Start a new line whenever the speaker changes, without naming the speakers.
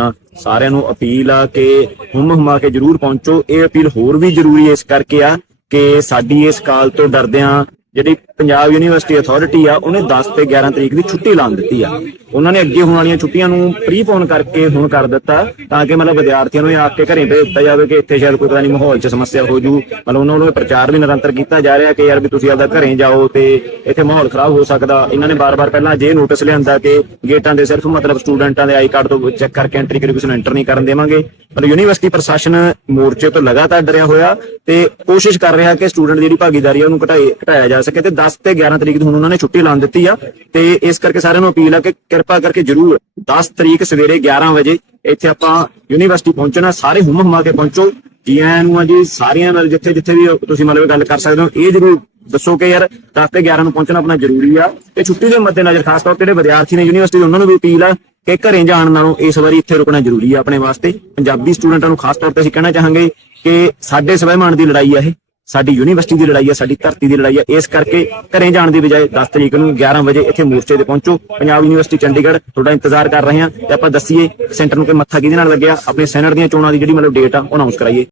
ਕਰਨਾ, ਸਾਰਿਆਂ ਨੂੰ ਅਪੀਲ ਆ ਕਿ ਹੁਮ ਹੁਮਾ ਕੇ ਜਰੂਰ ਪਹੁੰਚੋ। ਇਹ ਅਪੀਲ ਹੋਰ ਵੀ ਜ਼ਰੂਰੀ ਇਸ ਕਰਕੇ ਆ ਕਿ ਸਾਡੀ ਇਸ ਕਾਲ ਤੋਂ ਡਰਦਿਆਂ ਜਿਹੜੀ ਪੰਜਾਬ ਯੂਨੀਵਰਸਿਟੀ ਅਥਾਰਟੀ ਆ, ਉਹਨੇ 10 ਤੇ 11 ਤਰੀਕ ਦੀ ਛੁੱਟੀ ਲਾਉਣ ਦਿੱਤੀ ਆ। ਉਹਨਾਂ ਨੇ ਅੱਗੇ ਹੋਣ ਵਾਲੀਆਂ ਛੁੱਟੀਆਂ ਨੂੰ ਪ੍ਰੀਪੋਨ ਕਰਕੇ ਹੁਣ ਕਰ ਦਿੱਤਾ, ਤਾਂ ਕਿ ਮਤਲਬ ਵਿਦਿਆਰਥੀਆਂ ਨੂੰ ਆ ਕੇ ਘਰੇ ਭੇਜ ਦਿੱਤਾ ਜਾਵੇ ਕਿ ਇੱਥੇ ਸ਼ਾਇਦ ਕੋਈ ਪਤਾ ਨਹੀਂ ਮਾਹੌਲ 'ਚ ਸਮੱਸਿਆ ਹੋ ਜੂ। ਮਤਲਬ ਉਹਨਾਂ ਵੱਲੋਂ ਪ੍ਰਚਾਰ ਵੀ ਨਿਰੰਤਰ ਕੀਤਾ ਜਾ ਰਿਹਾ ਕਿ ਯਾਰ ਵੀ ਤੁਸੀਂ ਆਪਦਾ ਘਰੇ ਜਾਓ ਤੇ ਇੱਥੇ ਮਾਹੌਲ ਖਰਾਬ ਹੋ ਸਕਦਾ। ਇਹਨਾਂ ਨੇ ਬਾਰ-ਬਾਰ ਪਹਿਲਾਂ ਜੇ ਨੋਟਿਸ ਲਿਆਂਦਾ ਕਿ ਗੇਟਾਂ ਦੇ ਸਿਰਫ ਮਤਲਬ ਸਟੂਡੈਂਟਾਂ ਦੇ ਆਈ ਕਾਰਡ ਤੋਂ ਚੈੱਕ ਕਰਕੇ ਐਂਟਰੀ ਕਰੀ ਕਿਸੇ ਨੂੰ ਐਂਟਰ ਨਹੀਂ ਕਰਨ ਦੇਵਾਂਗੇ। ਮਤਲਬ ਯੂਨੀਵਰਸਿਟੀ ਪ੍ਰਸ਼ਾਸਨ ਮੋਰਚੇ ਤੋਂ ਲਗਾਤਾਰ ਡਰਿਆ ਹੋਇਆ ਤੇ ਕੋਸ਼ਿਸ਼ ਕਰ ਰਿਹਾ ਕਿ ਸਟੂਡੈਂਟ ਦੀ ਜਿਹੜੀ ਭਾਗੀਦਾਰੀ ਆ ਉਹਨੂੰ ਘਟਾਏ ਘਟਾਇਆ ਜਾ ਸਕੇ ਤੇ 10 ਤੇ 11 ਤਰੀਕ ਨੂੰ ਹੁਣ ਉਹਨਾਂ ਨੇ ਛੁੱਟੀ ਲਾਉਣ ਦਿੱਤੀ ਆ ਤੇ ਇਸ ਕਰਕੇ ਸਾਰਿਆਂ ਨੂੰ ਅਪੀਲ ਆ ਕਿ ਕਿਰਪਾ ਕਰਕੇ ਜਰੂਰ 10 ਤਰੀਕ ਸਵੇਰੇ 11 ਵਜੇ ਇੱਥੇ ਆਪਾਂ ਯੂਨੀਵਰਸਿਟੀ ਪਹੁੰਚਣਾ, ਸਾਰੇ ਹੁਮ ਹੁਮਾ ਕੇ ਪਹੁੰਚੋ। ਜੀ ਨੂੰ ਆ ਜੀ, ਸਾਰਿਆਂ ਨਾਲ ਜਿੱਥੇ ਜਿੱਥੇ ਵੀ ਤੁਸੀਂ ਮਤਲਬ ਗੱਲ ਕਰ ਸਕਦੇ ਹੋ, ਇਹ ਜਰੂਰ ਦੱਸੋ ਕਿ ਯਾਰ 10 ਤੇ 11 ਨੂੰ ਪਹੁੰਚਣਾ ਆਪਣਾ ਜ਼ਰੂਰੀ ਆ। ਤੇ ਛੁੱਟੀ ਦੇ ਮੱਦੇਨਜ਼ਰ ਖਾਸ ਤੌਰ ਤੇ ਜਿਹੜੇ ਵਿਦਿਆਰਥੀ ਨੇ ਯੂਨੀਵਰਸਿਟੀ ਦੇ, ਉਹਨਾਂ ਨੂੰ ਵੀ ਅਪੀਲ ਆ ਕਿ ਘਰੇ ਜਾਣ ਨਾਲੋਂ ਇਸ ਵਾਰੀ ਇੱਥੇ ਰੁਕਣਾ ਜ਼ਰੂਰੀ ਆ ਆਪਣੇ ਵਾਸਤੇ। ਪੰਜਾਬੀ ਸਟੂਡੈਂਟਾਂ ਨੂੰ ਖਾਸ ਤੌਰ ਤੇ ਅਸੀਂ ਕਹਿਣਾ ਚਾਹਾਂਗੇ ਕਿ ਸਾਡੇ ਸਵੈਮਾਨ ਦੀ ਲੜਾਈ ਆ ਇਹ। ਸਾਡੀ ਯੂਨੀਵਰਸਿਟੀ ਦੀ ਲੜਾਈ ਹੈ, ਸਾਡੀ ਧਰਤੀ ਦੀ ਲੜਾਈ ਹੈ। ਇਸ ਕਰਕੇ ਘਰੇ ਜਾਣ ਦੀ ਬਜਾਏ 10 ਤਰੀਕ ਨੂੰ 11 ਵਜੇ ਇੱਥੇ ਮੋਰਚੇ ਤੇ ਪਹੁੰਚੋ। ਪੰਜਾਬ ਯੂਨੀਵਰਸਿਟੀ ਚੰਡੀਗੜ੍ਹ, ਤੁਹਾਡਾ ਇੰਤਜ਼ਾਰ ਕਰ ਰਹੇ ਹਾਂ ਤੇ ਆਪਾਂ ਦੱਸੀਏ ਸੈਂਟਰ ਨੂੰ ਕਿ ਮੱਥਾ ਕਿਹਦੇ ਨਾਲ ਲੱਗਿਆ? ਆਪਣੇ ਸੈਨੇਟ ਦੀਆਂ ਚੋਣਾਂ ਦੀ ਜਿਹੜੀ ਮਤਲਬ ਡੇਟ ਆ, ਉਹ ਅਨਾਉਂਸ ਕਰਾਈਏ।